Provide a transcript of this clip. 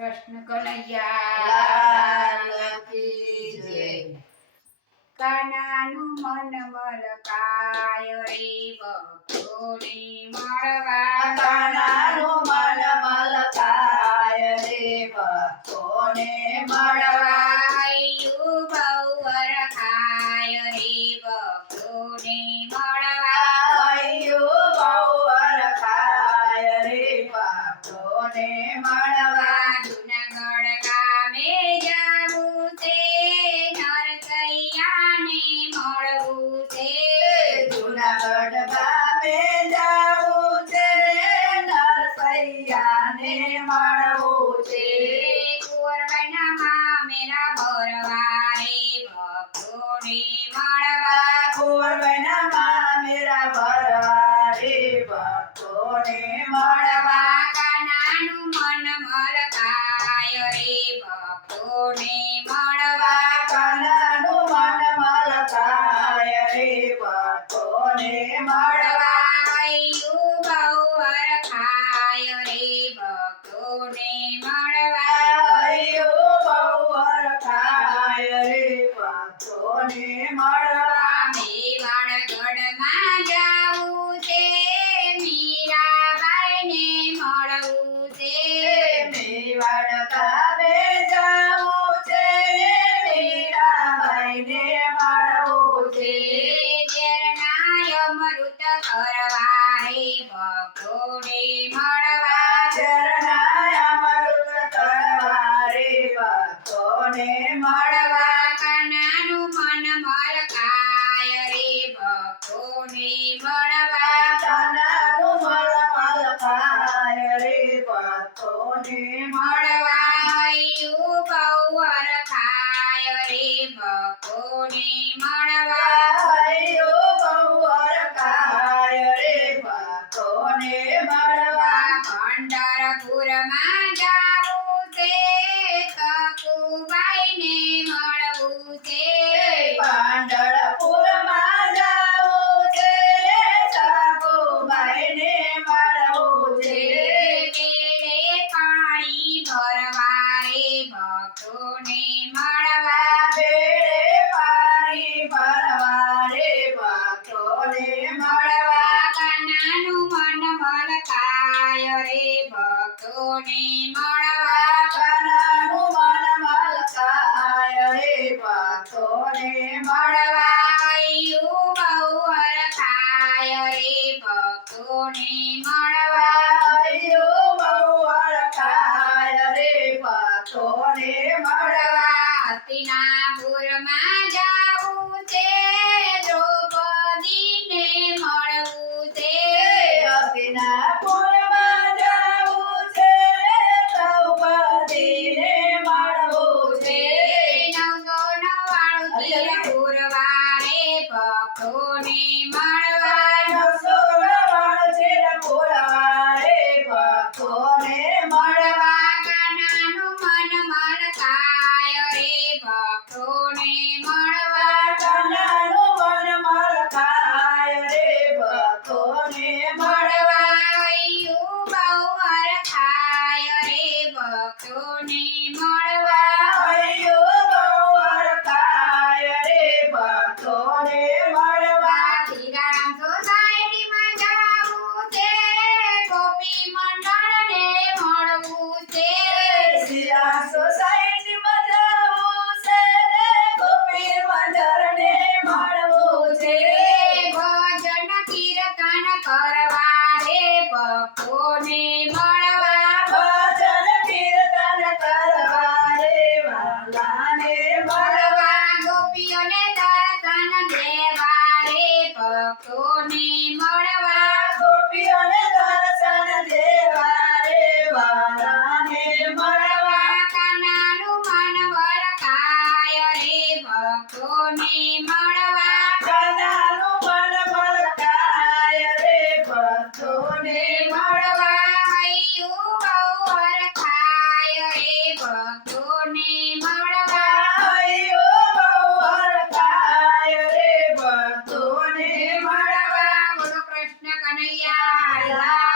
કૃષ્ણ કનૈયા લાલ કી જય. કાનાનું મન મલકાય રે ભક્તોને મળવા કાનાનું મન મલકાય રે ભક્તોને મળવા બહુવર ખાય રે ભક્તોને મળવા બહુવર ખાય રે ભક્તોને મળવા જુનાગઢ ગામે જાવું છે નરસૈયાને મળવું છે જુનાગઢ ગામે જાવું છે નરસૈયાને મળવું છે કુંવરબનમાં મેરા ભરવા રે ભક્તોને મળવા કુંવરબનમાં મેરા ભરવા રે ભક્તોને મળવા કાનાનું મન મલકાય રે ભક્તોને મળવા કાનાનું મન મલકાય રે ભક્તોને મળવા બહુવર ખાય રે ભક્તોને મળવા બહુવર ખાય રે ભક્તોને મળવા મેવાડગઢમાં જાવું છે મીરાબાઈને મળવું છે મેવાડ ગામે જાવું છે મીરાબાઈને મળવું છે ઝેરનાય અમૃત કરવા રે ભક્તોને મળવા ઝરણાય અમૃત કરવા રે ભક્તોને મળવા કાનાનું મન મલકાય રે ભક્તોને મળવા કાનાનું મન મલકાય રે ભક્તોને મળવા બહુવર ખાય રે ભક્તોને મળવા બહુવર ખાય રે ભક્તોને મળવા પંઢરપુરમાં જાવું છે સકુબાઈને મળવું છે પાંડરપુરમાં જાવું છે સકુબાઈને મળવું છે બેડે પાણી ભરવા રે ભક્તોને મળવા બેડે પાણી ભરવા રે ભક્તોને મળવા કાનાનું મન મલકાય રે ભક્તોને મળવા કાનાનું મન મલકાય રે ભક્તોને મળવા બહુવર ખાય રે ભક્તોને મળવા બહુવર ખાય રે ભક્તોને મળવા હસ્તિનાપુરમાં જાવું છે દ્રૌપદીને મળવું છે હસ્તિનાપુરમાં જાવું છે દ્રૌપદીને મળવું છે 999 તીર પૂરવા રે ભક્તોને મળવા 999 તીર પૂરવા રે ભક્તોને મળવા કાનાનું મન મલકાય રે ભક્તોને મળવા કાનાનું મન મલકાય રે ભક્તોને મળવા બહુવર ખાય રે ભક્તોને મળવા બહુવર ખાય રે ભક્તોને મળવા શ્રીરામ સોસાયટીમાં જાવું છે ગોપી મંડળને મળવું છે શ્રીરામ સોસાયટીમાં જવું છે ગોપી મંડળને મળવું છે ભજન કીર્તન કરવા રે ભક્તોને મળવા ભજન કીર્તન કરવા રે વાલાને મળવા ગોપીઓને દર્શન દેવા રે ભક્તોને મળવા ગોપીઓને દર્શન દેવા રે વાલાને મળવા કાનાનું મન વળખાય રે ભક્તોને મળવા કાનાનું મન મલકાય રે ભક્તોને મળવા બહુવર ખાય રે ભક્તોને મળવા બહુવર ખાય રે ભક્તોને મળવા બોલો કૃષ્ણ કનૈયા લાલ